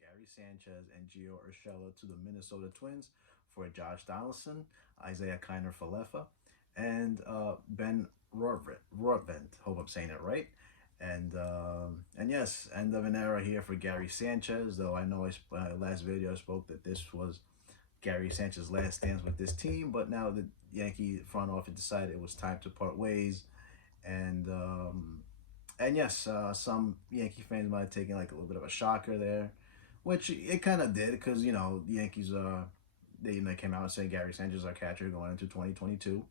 Gary Sanchez and Gio Urshela to the Minnesota Twins for Josh Donaldson, Isaiah Kiner Falefa, and Ben Rortvedt. Hope I'm saying it right. And yes, end of an era here for Gary Sanchez. Though I know last video I spoke that this was Gary Sanchez's last stands with this team, but now the Yankee front office decided it was time to part ways, and and yes, some Yankee fans might have taken like a little bit of a shocker there, which it kind of did because the Yankees they came out and said Gary Sanchez our catcher going into 2022,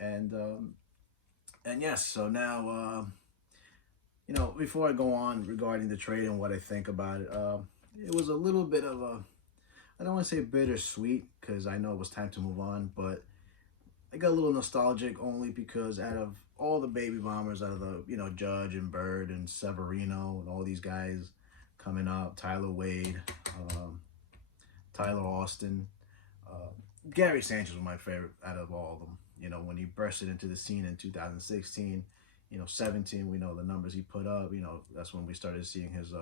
and and yes, so now before I go on regarding the trade and what I think about it, it was a little bit of a, I don't want to say bittersweet because I know it was time to move on, but I got a little nostalgic only because out of all the baby bombers, out of the Judge and Bird and Severino and all these guys coming up, Tyler Wade, um, Tyler Austin, uh, Gary Sanchez was my favorite out of all of them. When he bursted into the scene in 2016, 17, we know the numbers he put up. That's when we started seeing his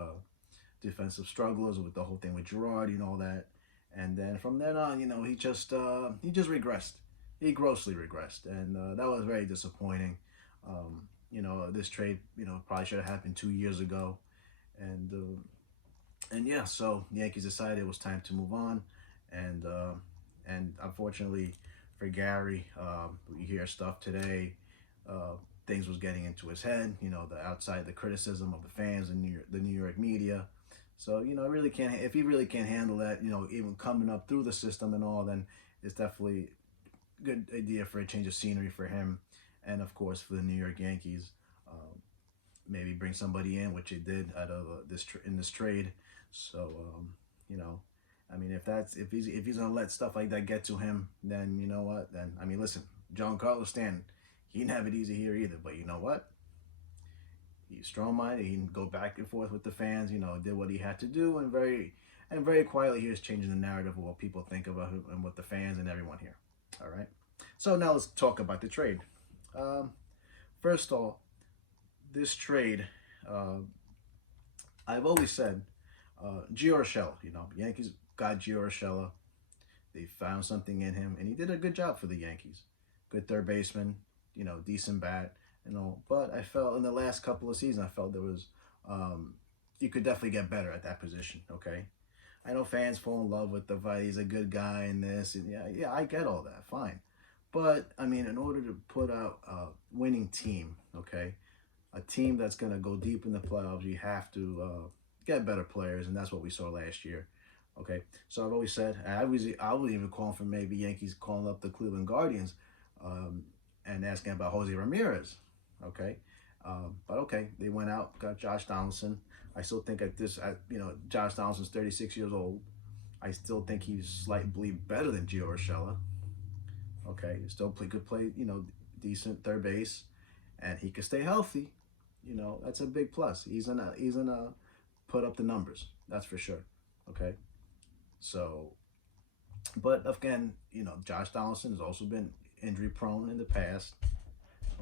defensive struggles with the whole thing with Girardi and all that. And then from then on, he just regressed. He grossly regressed, and that was very disappointing. This trade, probably should have happened 2 years ago, and yeah, so the Yankees decided it was time to move on, and unfortunately for Gary, we hear stuff today. Uh, Things was getting into his head. The criticism of the fans and the New York media. So really can't, if he really can't handle that, even coming up through the system and all, then it's definitely a good idea for a change of scenery for him, and of course for the New York Yankees. Maybe bring somebody in, which he did out of in this trade. So you know, I mean, if he's gonna let stuff like that get to him, then you know what? Then I mean, listen, John Carlos Stanton, he didn't have it easy here either. But you know what? He's strong-minded. He can go back and forth with the fans. Did what he had to do, and very quietly, he was changing the narrative of what people think about him and what the fans and everyone here. All right. So now let's talk about the trade. Um, First of all, this trade, uh, I've always said, Gio Urshela. Yankees got Gio Urshela. They found something in him, and he did a good job for the Yankees. Good third baseman, decent bat, But I felt in the last couple of seasons, I felt there was, you could definitely get better at that position. Okay, I know fans fall in love with the fight. He's a good guy and this, and yeah, I get all that, fine. But I mean, in order to put out a winning team, okay, a team that's gonna go deep in the playoffs, you have to get better players, and that's what we saw last year. Okay, so I've always said I was even calling for maybe Yankees calling up the Cleveland Guardians, um, and asking about Jose Ramirez. Okay, but okay, they went out, got Josh Donaldson. I still think Josh Donaldson's 36 years old. I still think he's slightly better than Gio Urshela. Okay, still could play, decent third base, and he could stay healthy. That's a big plus. He's gonna put up the numbers. That's for sure. Okay, so but again, Josh Donaldson has also been injury prone in the past.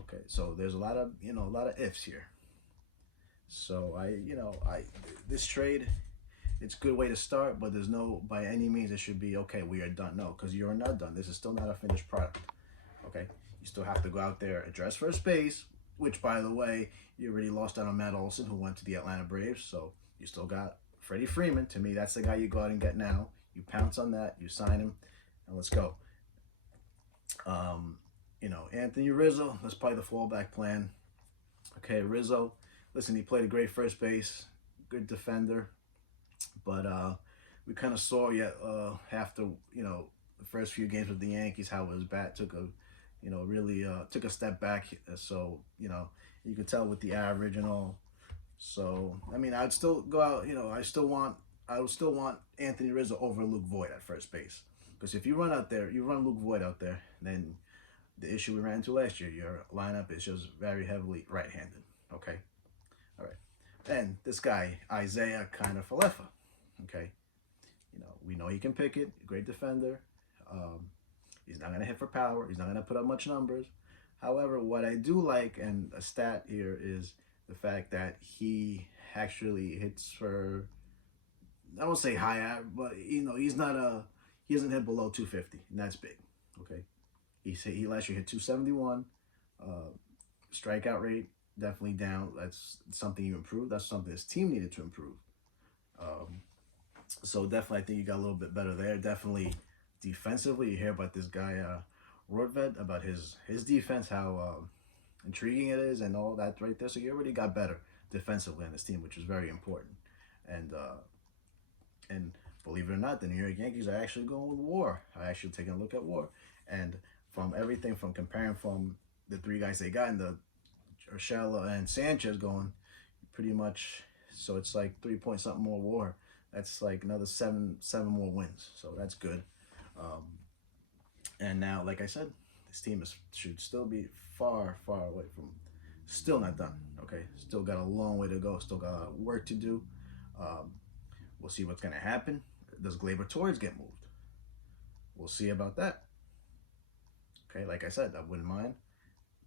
Okay, so there's a lot of ifs here. So this trade, it's a good way to start, but there's no, by any means, it should be okay. We are done. No, because you're not done. This is still not a finished product. Okay, you still have to go out there, address first base, which by the way, you already lost out on Matt Olson, who went to the Atlanta Braves. So you still got Freddie Freeman. To me, that's the guy you go out and get now. You pounce on that, you sign him, and let's go. Anthony Rizzo, that's probably the fallback plan. Okay, Rizzo, listen, he played a great first base, good defender, but we kind of saw yet after the first few games with the Yankees how his bat took a really took a step back. So you could tell with the average and all. So I mean, I'd still go out. I would still want Anthony Rizzo over Luke Voigt at first base, because if you run Luke Voigt out there, then the issue we ran into last year, your lineup is just very heavily right-handed. Okay, all right. Then this guy Isaiah kind of Falefa. Okay, we know he can pick it. Great defender. Um, he's not gonna hit for power. He's not gonna put up much numbers. However, what I do like, and a stat here, is the fact that he actually hits for I don't say high average, but he doesn't hit below 250, and that's big. Okay, he last year hit 271. Uh, Strikeout rate definitely down. That's something you improved. That's something his team needed to improve. Um, so definitely, I think you got a little bit better there. Definitely defensively, you hear about this guy Rortvedt, about his defense, how intriguing it is, and all that right there. So you already got better defensively on this team, which is very important. And and believe it or not, the New York Yankees are actually going with WAR. I actually taking a look at WAR, and from everything from comparing from the three guys they got in the Urshela and Sanchez going pretty much. So it's like 3 point something more WAR. That's like another seven more wins. So that's good. Um, and now, like I said, this team should still be far away from. Still not done. Okay, still got a long way to go. Still got a lot of work to do. Um, we'll see what's gonna happen. Does Glaber Torres get moved? We'll see about that. Okay, like I said, I wouldn't mind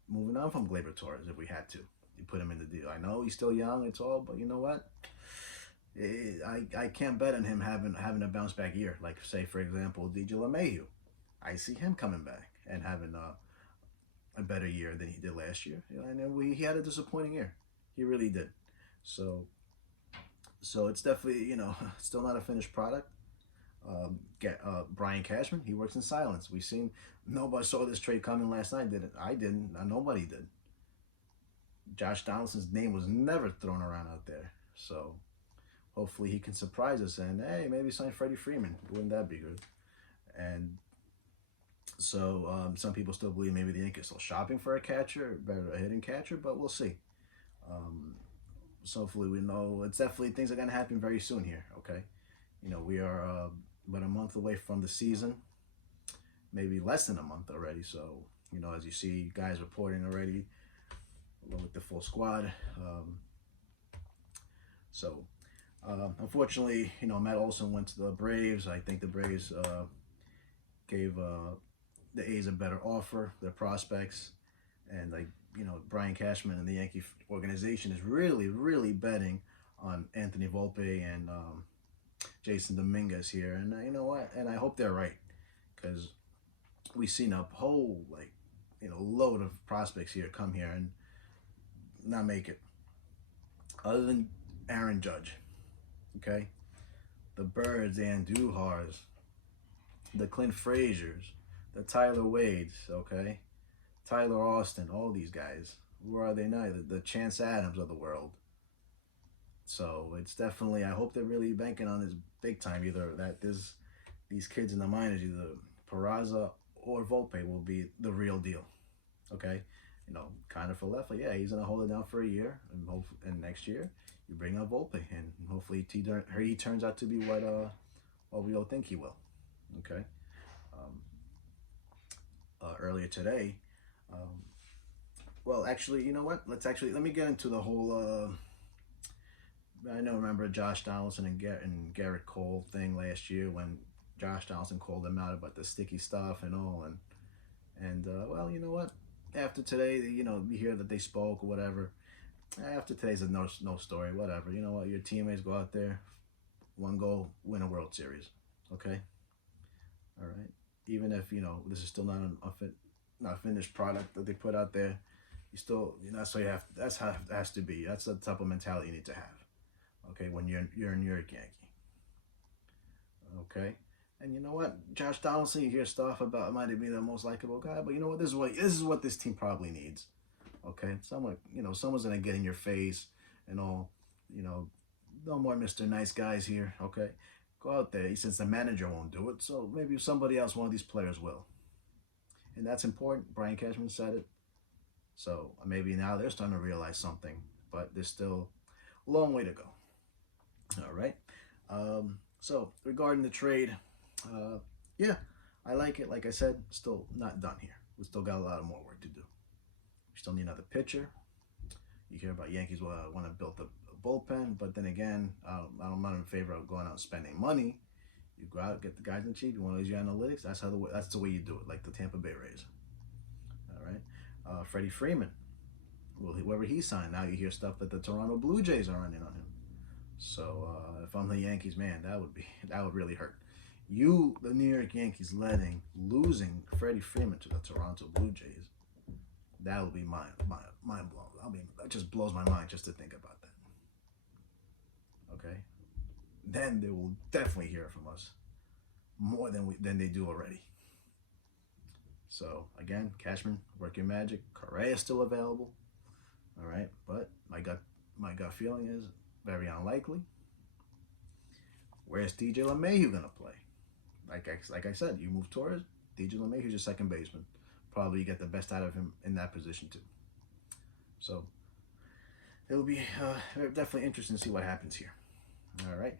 moving on from Glaber Torres if we had to. You put him in the deal. I know he's still young, it's all, but you know what? I can't bet on him having a bounce back year. Like say for example, DJ LeMahieu. I see him coming back and having a better year than he did last year. You know, and he had a disappointing year. He really did. So it's definitely still not a finished product. Get Brian Cashman. He works in silence. We seen nobody saw this trade coming last night. Did it? I didn't. Nobody did. Josh Donaldson's name was never thrown around out there. So hopefully he can surprise us and hey, maybe sign Freddie Freeman. Wouldn't that be good? And so some people still believe maybe the Yankees are still shopping for a catcher, better a hitting catcher, but we'll see. Um, so hopefully we know it's definitely things are gonna happen very soon here. Okay, we are about a month away from the season, maybe less than a month already. So as you see, guys reporting already with the full squad. So unfortunately, Matt Olson went to the Braves. I think the Braves gave the A's a better offer, their prospects, and like Brian Cashman and the Yankee organization is really betting on Anthony Volpe and Jason Dominguez here, and you know what? And I hope they're right because we've seen a whole load of prospects here come here and not make it. Other than Aaron Judge, okay, the Birds, the Andujars, the Clint Frazier's, the Tyler Wades, okay, Tyler Austin, all these guys. Where are they now? The Chance Adams of the world. So it's definitely. I hope they're really banking on this big time. Either that these kids in the minors, either Peraza or Volpe, will be the real deal. Okay, kind of for Leffler. Yeah, he's gonna hold it down for a year, and next year you bring up Volpe, and hopefully he turns out to be what we all think he will. Okay. Um, Earlier today, well, actually, you know what? Let me get into the whole. I know, remember Josh Donaldson and Garrett Cole thing last year when Josh Donaldson called him out about the sticky stuff and all, and well, you know what? After today, we hear that they spoke or whatever. After today's a no story, whatever. You know what? Your teammates go out there, one goal, win a World Series. Okay, all right. Even if this is still not a finished product that they put out there, you still that's how you have. That's how it has to be. That's the type of mentality you need to have. Okay, when you're a New York Yankee. Okay, and you know what, Josh Donaldson, you hear stuff about it might be the most likable guy, but you know what, this is what this team probably needs. Okay, someone's gonna get in your face and all. No more Mr. Nice Guys here. Okay, go out there. Since the manager won't do it, so maybe somebody else, one of these players will, and that's important. Brian Cashman said it, so maybe now they're starting to realize something, but there's still a long way to go. All right. So regarding the trade, yeah, I like it. Like I said, still not done here. We still got a lot of more work to do. We still need another pitcher. You hear about Yankees want to build a bullpen, but then again, I'm not in favor of going out and spending money. You go out, get the guys in cheap. You want to use your analytics. That's the way you do it, like the Tampa Bay Rays. All right. Freddie Freeman. Well, whoever he signed, now you hear stuff that the Toronto Blue Jays are running on him. So if I'm the Yankees, man, that would really hurt. You, the New York Yankees, losing Freddie Freeman to the Toronto Blue Jays, that would be mind blown. I mean, that just blows my mind just to think about that. Okay, then they will definitely hear from us more than they do already. So again, Cashman, work your magic. Correa is still available. All right, but my gut feeling is very unlikely. Where's DJ LeMahieu gonna play? Like I said, you move Torres, DJ LeMahieu's your second baseman. Probably get the best out of him in that position too. So it'll be definitely interesting to see what happens here. All right.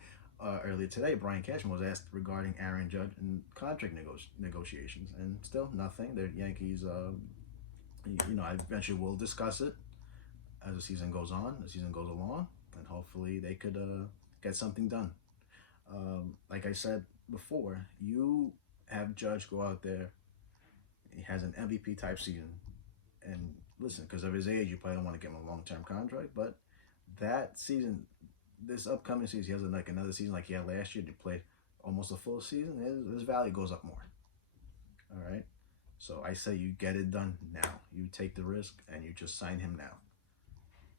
Earlier today, Brian Cashman was asked regarding Aaron Judge and contract negotiations, and still nothing. The Yankees, I eventually will discuss it as the season goes on, the season goes along, and hopefully they could get something done. Like I said before, you have Judge go out there. He has an MVP type season, and listen, because of his age, you probably don't want to give him a long-term contract, but that season, this upcoming season, he has like another season like he had last year. He played almost a full season. His value goes up more. All right. So I say you get it done now. You take the risk and you just sign him now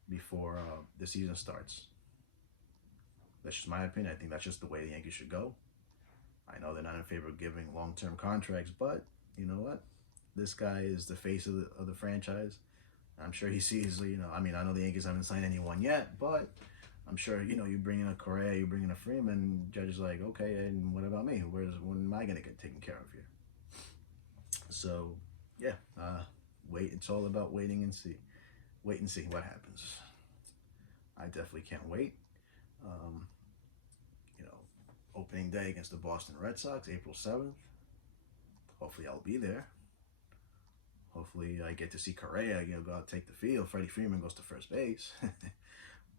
before the season starts. That's just my opinion. I think that's just the way the Yankees should go. I know they're not in favor of giving long-term contracts, but you know what? This guy is the face of the franchise. I'm sure he sees, I mean, I know the Yankees haven't signed anyone yet, but I'm sure, you bring in a Correa, you bring in a Freeman, Judge is like, okay, and what about me? When am I going to get taken care of here? So, yeah, it's all about waiting and see. Wait and see what happens. I definitely can't wait. Um, Opening day against the Boston Red Sox, April 7th. Hopefully I'll be there. Hopefully I get to see Correa, go out take the field. Freddie Freeman goes to first base.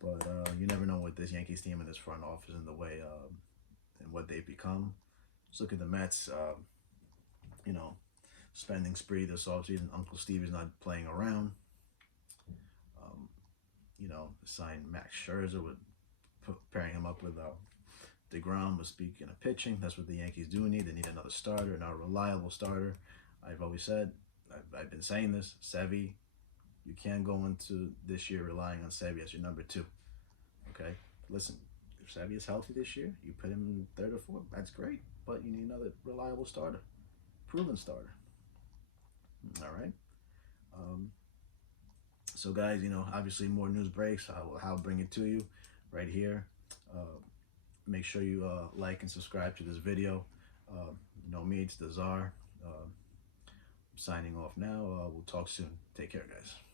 But you never know with this Yankees team and this front office and the way and what they've become. Just look at the Mets, spending spree this offseason. Uncle Steve is not playing around. Signed Max Scherzer with pairing him up with DeGrom. Was speaking of pitching, that's what the Yankees do need. They need another starter, not a reliable starter. I've always said, I've been saying this, Sevy, you can't go into this year relying on Sevy as your number two. Okay? Listen, if Sevy is healthy this year, you put him in third or fourth, that's great. But you need another reliable starter, proven starter. All right? So guys, obviously more news breaks. I'll bring it to you right here. Make sure you like and subscribe to this video. Me, it's the Czar. Signing off now. We'll talk soon. Take care, guys.